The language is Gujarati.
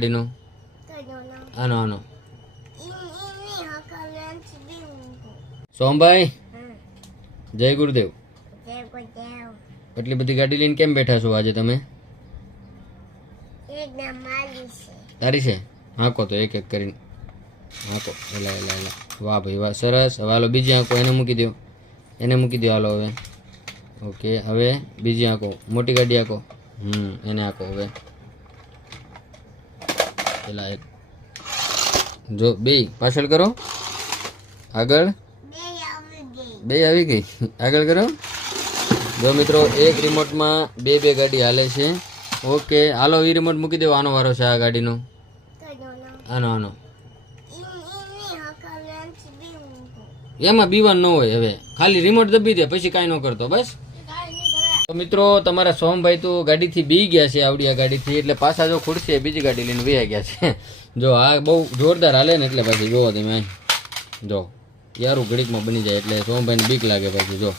ગાડીનું આનો આનો સોમભાઈ જય ગુરુદેવ. એટલી બધી ગાડી લઈને કેમ બેઠા છો આજે તમે? તારી છે? હાંકો તો એક એક કરીને હાંકો. એલા એલા એલા વાહ ભાઈ વાહ, સરસ. હવે હાલો બીજી આંકો એને મૂકી દો, એને મૂકી દો. હાલો હવે ઓકે. હવે બીજી આંકો, મોટી ગાડી આંકો. એને આંકો. હવે પેલા એક જો બે પાછળ કરો, આગળ બે આવી ગઈ, આગળ કરો. જો મિત્રો એક રિમોટમાં બે બે ગાડી હાલે છે. ઓકે હાલો એ રિમોટ મૂકી દેવો. આનો વારો છે આ ગાડીનો. આનો આનો એમાં બીવાનું ન હોય. હવે ખાલી રિમોટ દબી દે પછી કાંઈ ન કરતો બસ. તો મિત્રો તમારા સોમભાઈ તો ગાડીથી બી ગયા છે, આવડી આ ગાડીથી, એટલે પાછા જો ખુરશી બીજી ગાડી લઈને વયા ગયા છે. જો આ બહુ જોરદાર હાલે ને એટલે પછી જોવો તમે જો યારું ઘડીકમાં બની જાય એટલે સોમભાઈને બીક લાગે પછી. જો